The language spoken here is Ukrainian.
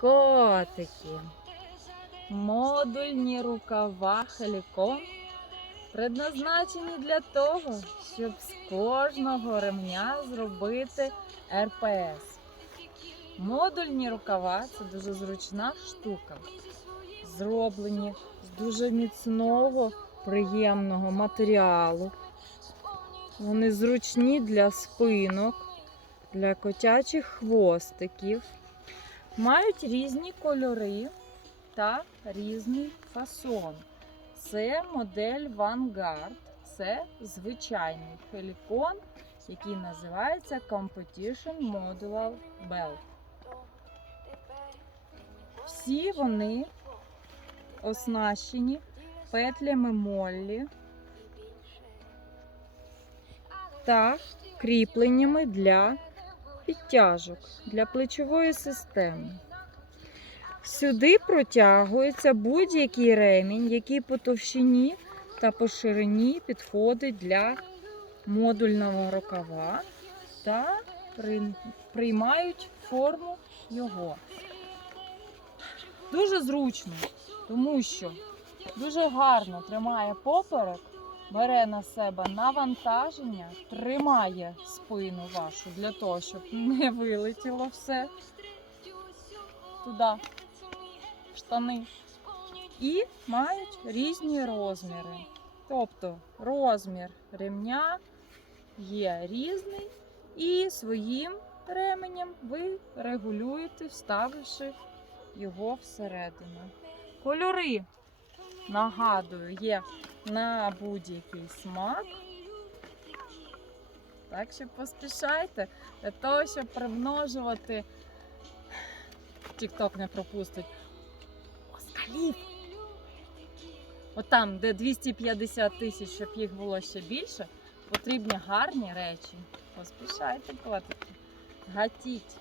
Котики. Модульні рукава Хелікон предназначені для того, щоб з кожного ремня зробити РПС. Модульні рукава це дуже зручна штука. Зроблені з дуже міцного, приємного матеріалу. Вони зручні для спинок, для котячих хвостиків. Мають різні кольори та різний фасон. Це модель Vanguard, це звичайний хелікон, який називається Competition Modular Belt. Всі вони оснащені петлями Моллі та кріпленнями для підтяжок для плечової системи. Сюди протягується будь-який ремінь, який по товщині та по ширині підходить для модульного рукава та приймають форму його. Дуже зручно, тому що дуже гарно тримає поперек, бере на себе навантаження, тримає спину вашу для того, щоб не вилетіло все туди, штани. І мають різні розміри. Тобто розмір ремня є різний, і своїм ременем ви регулюєте, вставивши його всередину. Кольори, нагадую, є на будь-який смак. Так що поспішайте для того, щоб примножувати. Тікток не пропустить. Москалів. От де 250 тисяч, щоб їх було ще більше, потрібні гарні речі. Поспішайте, котики. Гатіть.